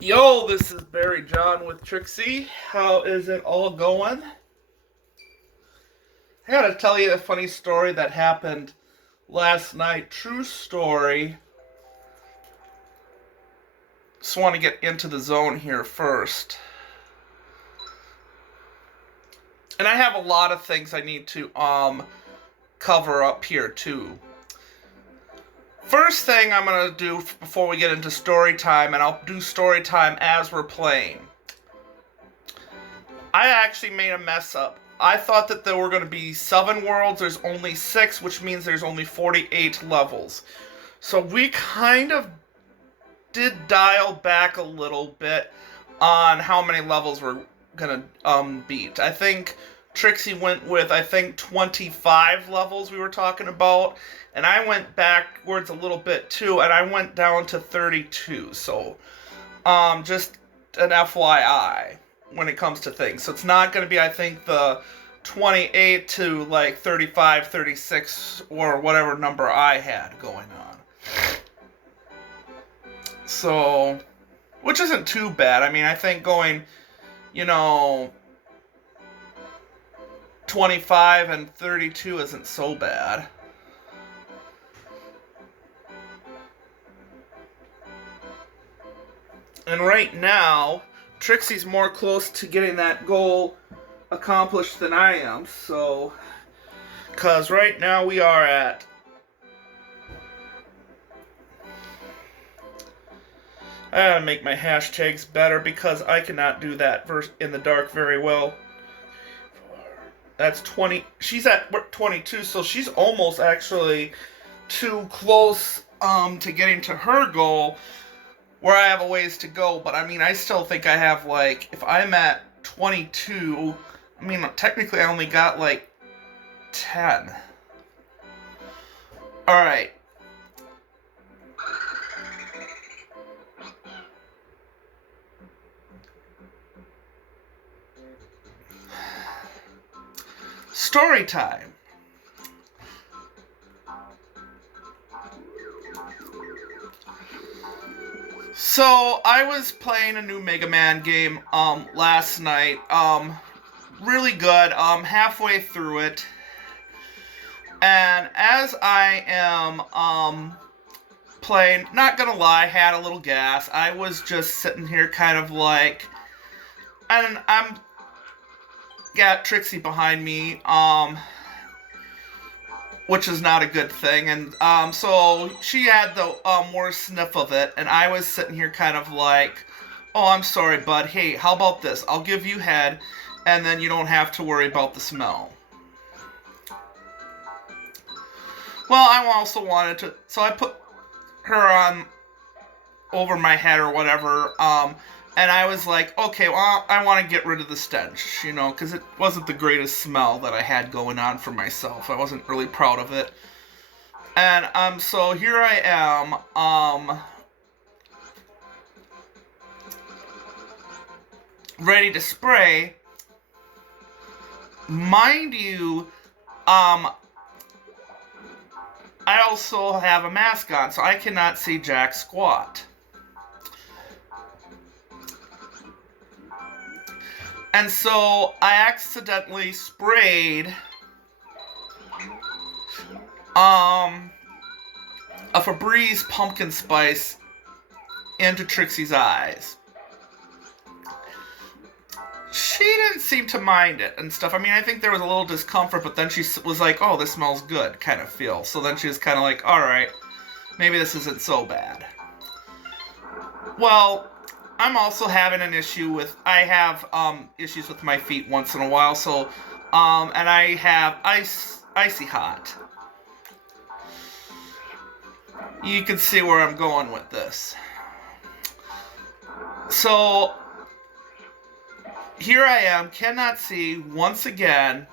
Yo, this is Barry John with Trixie. How is it all going? I gotta tell you a funny story that happened last night. True story. Just want to get into the zone here first. And I have a lot of things I need to cover up here too. First thing I'm gonna do before we get into story time, and I'll do story time as we're playing. I actually made a mess up. I thought that there were going to be 7 worlds. There's only 6, which means there's only 48 levels. So we kind of did dial back a little bit on how many levels we're going to beat. I think Trixie went with, 25 levels we were talking about. And I went backwards a little bit too, and I went down to 32. So, just an FYI when it comes to things. So it's not going to be, I think, the 28 to like 35, 36, or whatever number I had going on. So, which isn't too bad. I mean, I think going, 25 and 32 isn't so bad. And right now, Trixie's more close to getting that goal accomplished than I am, so... Because right now we are at... I gotta make my hashtags better because I cannot do that in the dark very well. That's 20... She's at 22, so she's almost actually too close to getting to her goal, where I have a ways to go. But I mean, I still think I have, like, if I'm at 22, I mean, technically I only got like 10. Alright. Story time. So, I was playing a new Mega Man game, last night, really good, halfway through it, and as I am, playing, not gonna lie, had a little gas. I was just sitting here kind of like, and got Trixie behind me, which is not a good thing, and so she had the worst sniff of it, and I was sitting here kind of like, oh, I'm sorry, bud, hey, how about this, I'll give you head, and then you don't have to worry about the smell. Well, I also wanted to, so I put her on over my head or whatever, and I was like, okay, well, I want to get rid of the stench, because it wasn't the greatest smell that I had going on for myself. I wasn't really proud of it. And, so here I am, ready to spray. Mind you, I also have a mask on, so I cannot see jack squat. And so I accidentally sprayed a Febreze pumpkin spice into Trixie's eyes. She didn't seem to mind it and stuff. I mean, I think there was a little discomfort, but then she was like, oh, this smells good, kind of feel. So then she was kind of like, alright, maybe this isn't so bad. Well, I'm also having an issue with, I have issues with my feet once in a while, so, and I have icy hot. You can see where I'm going with this. So, here I am, cannot see, once again,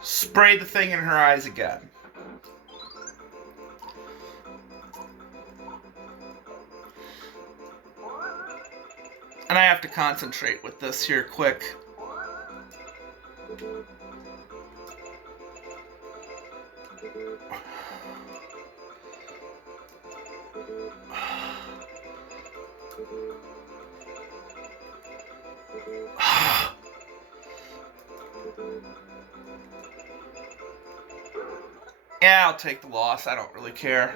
sprayed the thing in her eyes again. And I have to concentrate with this here quick. Yeah, I'll take the loss. I don't really care.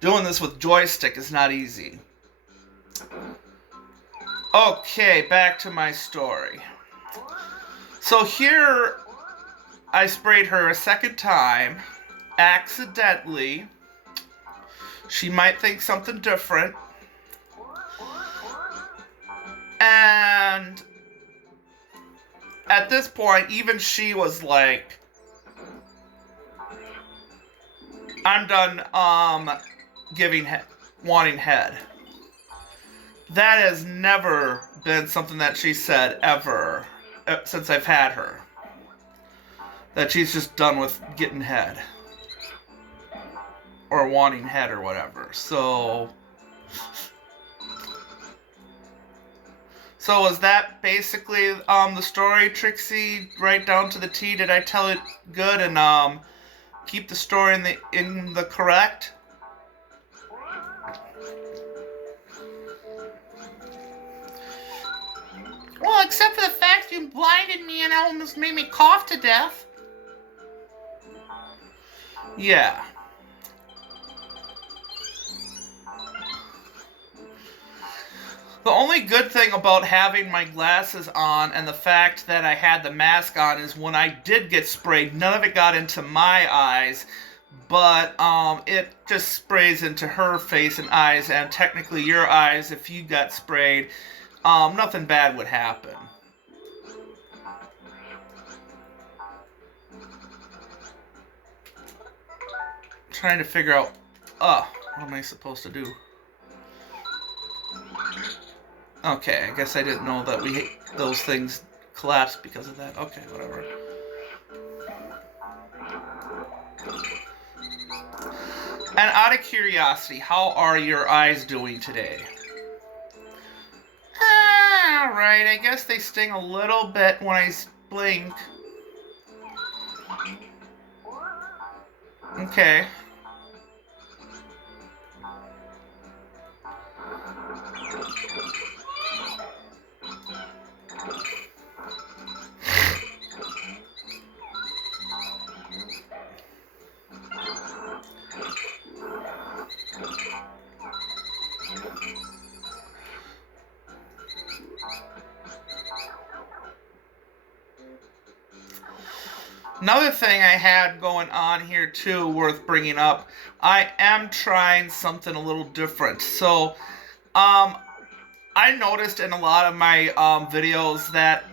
Doing this with joystick is not easy. Okay, back to my story. So here, I sprayed her a second time, accidentally. She might think something different. And at this point, even she was like, I'm done, wanting head. That has never been something that she said ever since I've had her. That she's just done with getting head. Or wanting head or whatever. So was that basically the story, Trixie, right down to the T? Did I tell it good and keep the story in the correct? Well, except for the fact you blinded me and almost made me cough to death. Yeah. The only good thing about having my glasses on and the fact that I had the mask on is when I did get sprayed, none of it got into my eyes, but it just sprays into her face and eyes, and technically your eyes, if you got sprayed, nothing bad would happen. Trying to figure out, what am I supposed to do? Okay, I guess I didn't know that those things collapsed because of that. Okay, whatever. And out of curiosity, how are your eyes doing today? Alright, I guess they sting a little bit when I blink. Okay. Another thing I had going on here too, worth bringing up, I am trying something a little different. So, I noticed in a lot of my videos that,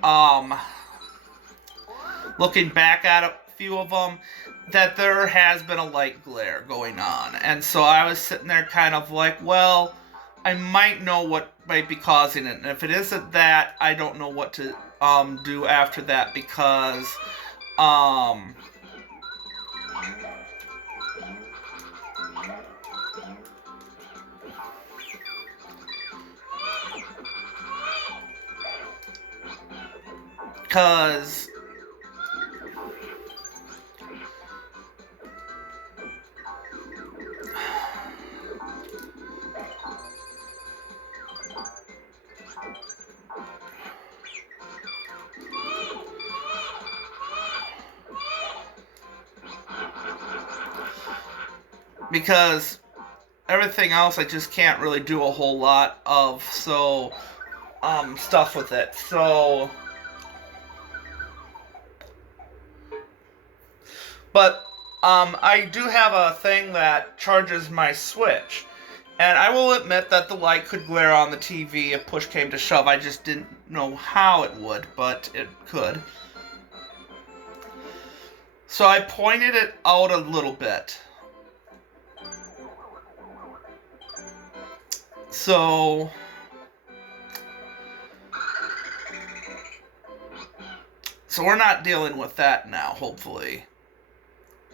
looking back at a few of them, that there has been a light glare going on. And so I was sitting there kind of like, well, I might know what might be causing it. And if it isn't that, I don't know what to do after that, because because everything else I just can't really do a whole lot of, so stuff with it. So, but I do have a thing that charges my Switch, and I will admit that the light could glare on the TV if push came to shove. I just didn't know how it would, but it could. So I pointed it out a little bit. So we're not dealing with that now, hopefully.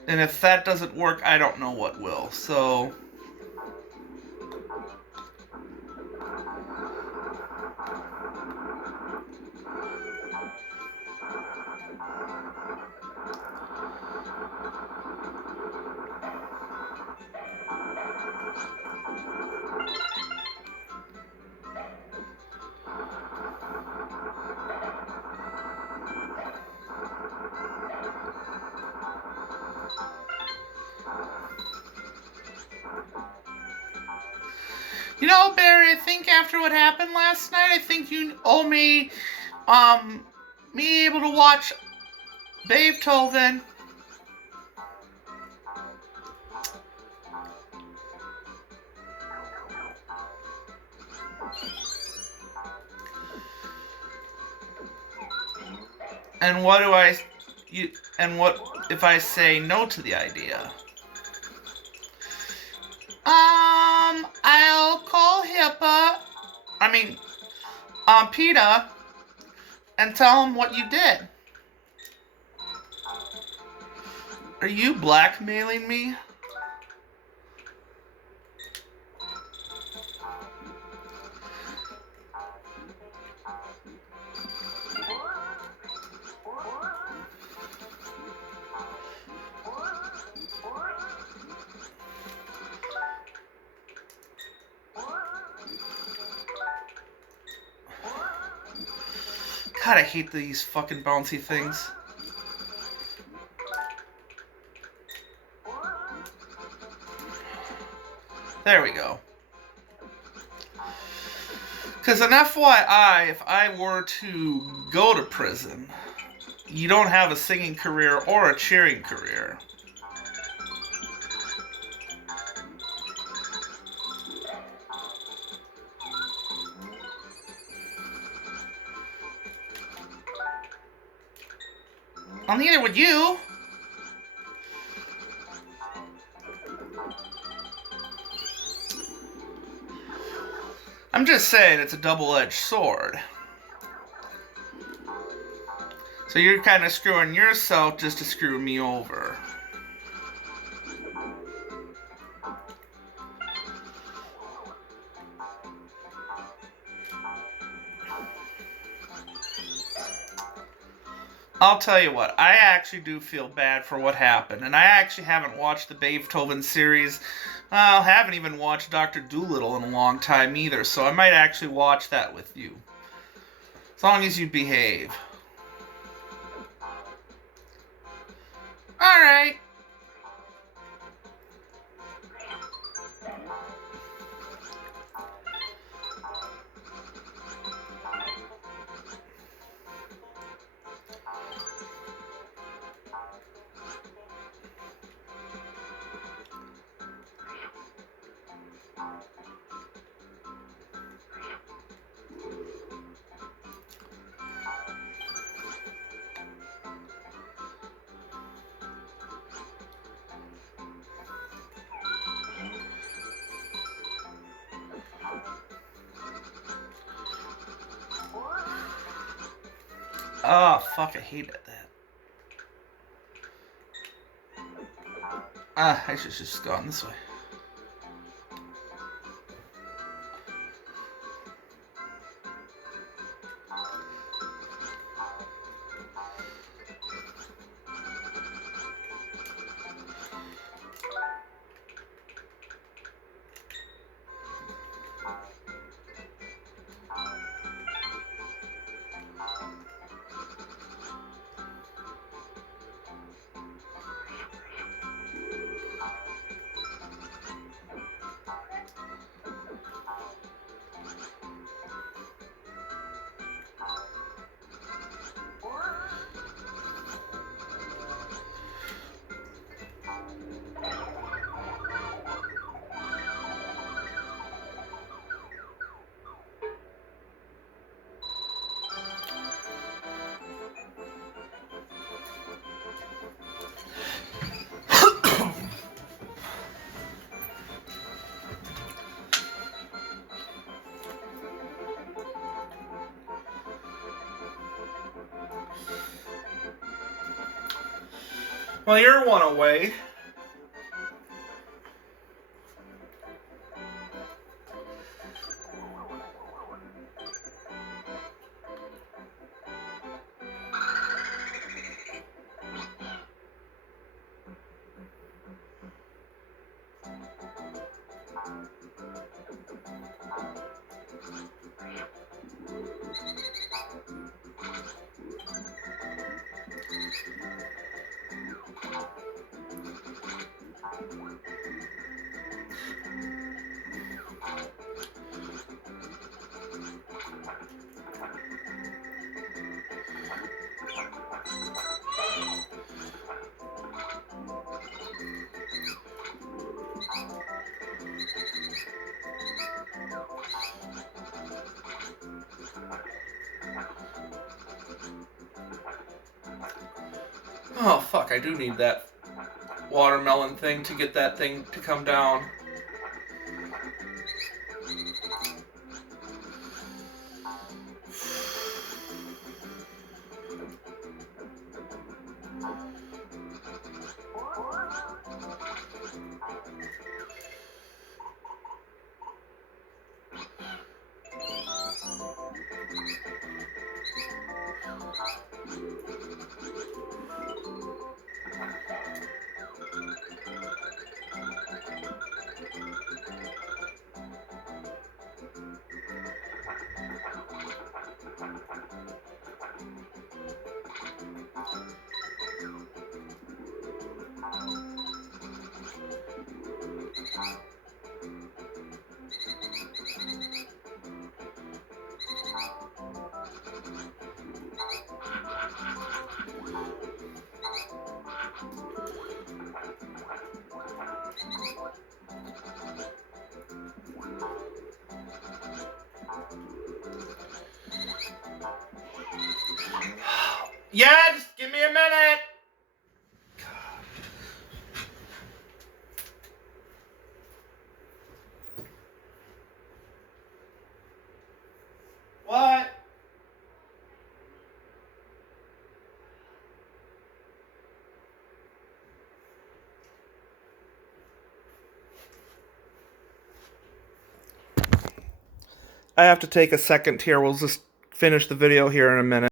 And if that doesn't work, I don't know what will. So You know, Barry, I think after what happened last night, I think you owe me, me able to watch Beethoven. And what do and what if I say no to the idea? I'll call PETA, and tell him what you did. Are you blackmailing me? God, I hate these fucking bouncy things. There we go. Because an FYI, if I were to go to prison, you don't have a singing career or a cheering career. Well, neither would you. I'm just saying it's a double-edged sword. So you're kind of screwing yourself just to screw me over. I'll tell you what, I actually do feel bad for what happened, and I actually haven't watched the Beethoven series. I haven't even watched Dr. Dolittle in a long time either, so I might actually watch that with you. As long as you behave. Alright. Oh, fuck, I hated that. I should just gone this way. Well, you're one away. Oh, fuck, I do need that watermelon thing to get that thing to come down. Yeah, just give me a minute. What? I have to take a second here. We'll just finish the video here in a minute.